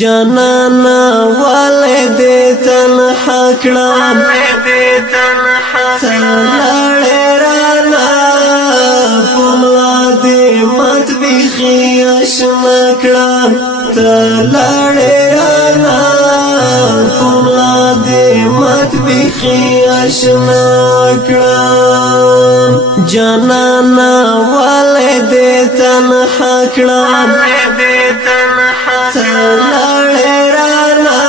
جانانا والدی تنها کړم تلاړې رانا پملا دې مات بیخي آشنا کړم تلاړې رانا پملا دې مات بیخي آشنا کړم جانانا والدی تنها کړم تلاړې رانا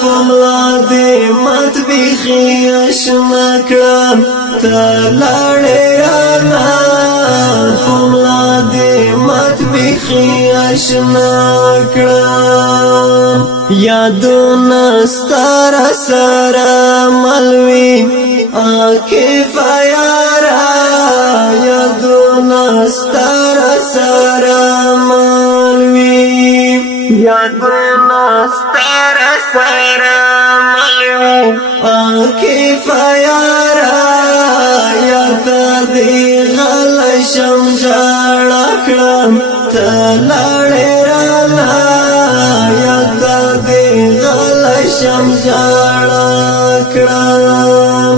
پملا دې مات بیخي آشنا کړم تلاړې رانا پملا دې مات بیخي آشنا کړم یادونه ستاره سره ملوي عاکف یارا یادونه ستاره سره یادنا ستاره سره ملوي عاکف یارا یاد دې غل شم ژړا کړم تلاړې رانا یاد دې غل شم ژړا کړم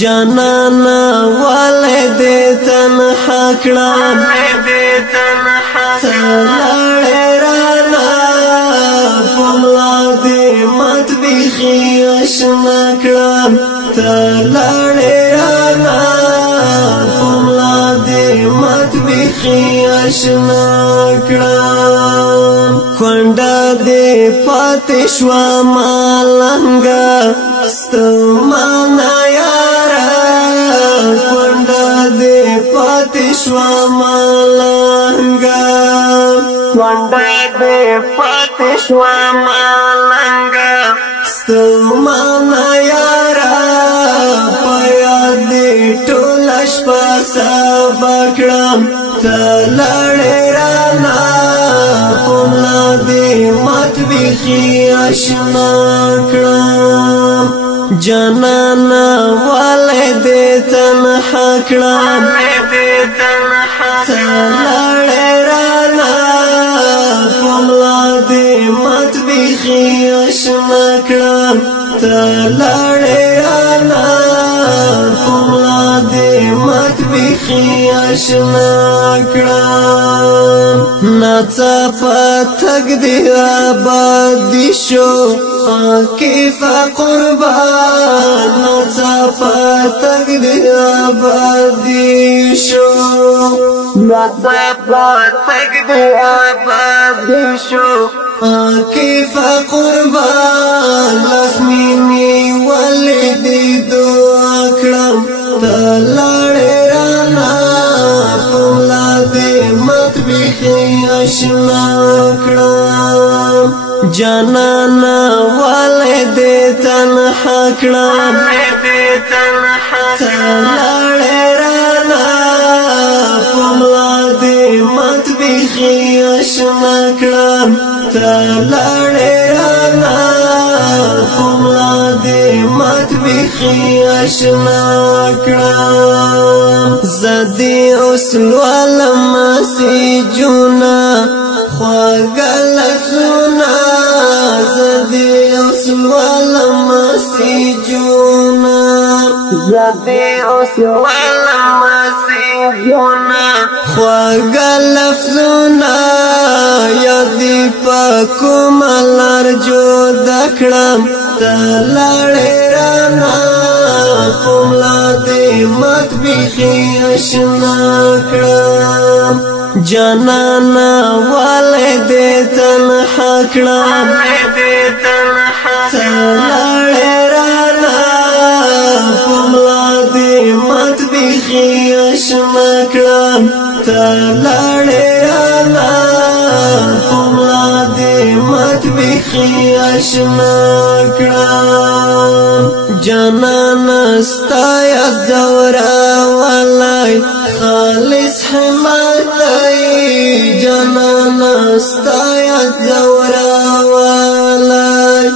جانانا والدی تنها کړم تلاړې رانا پملا دې مات بیخي آشنا کړم تلاړې رانا پملا دې مات بیخي آشنا کړم کونډه دې پاتې شوه ملنګه ستومانه یاره کونډه دې پاتې شوه ملنګه کونډه دې پاتې شوه ملنګه ستومانه یاره په یاد دې ټوله شپه سبا کړم تلاړې رانا پملا دې مات بیخي آشنا کړم جانانا والدی تنها کړم تلاړې رانا پملا دې مات بیخي آشنا کړم تلاړې رانا پملا دې مات بیخي آشنا کړم ناڅاپه تګ دې آبادي شو عاکف قربان ناڅاپه تګ دې آبادي شو ناڅاپه تګ دې آبادي شو عاکف قربان لاس مې نیولې دې دعا کړم تلاړې رانا پملا دې مات بیخي آشنا کړم جانانا والدی تنها کړم تلاړې رانا پملا دې مات بیخي آشنا کړم تلاړې رانا پملا دې مات بیخي آشنا کړم زدي اوس لولم سجونا خواږه لفظونه زدي اوس لولم سجونا زدي اوس لولم سجونا خواږه لفظونه یادې په کومه لار جوړه کړم تلاړې رانا پملا دې مات بیخي آشنا کړم جانانا والدی تنها کړم تلاړې رانا پملا دې مات بیخي آشنا کړم تلاړې رانا پملا دې مات بیخي آشنا کړم جانانا ستا یاد زورا والای خالص حمایتای جانانا ستا یاد زورا والای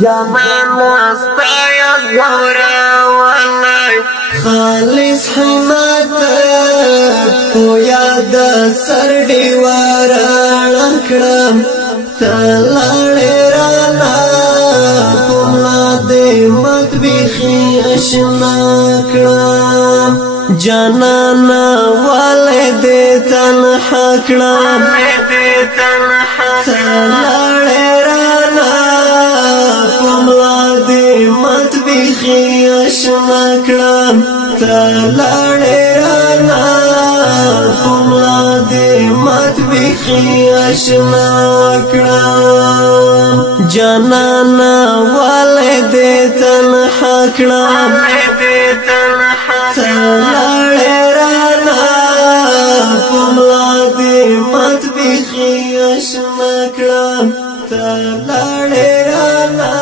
جانانا ستا یاد زورا والای خالص حمایت په یاد سر دیوار کړم تلاړې رانا کوملا دې مت بيخي اشنا کړم جانانا والے دې تنها کړم تلاړې رانا کوملا دې مت بيخي اشنا کړم تلاړې رانا کوملا دې مت بيخي اشنا کړم جانانا والے دې تنها کړم تلاړې رانا کوملا دې مت بيخي اشنا کړم تلاړې رانا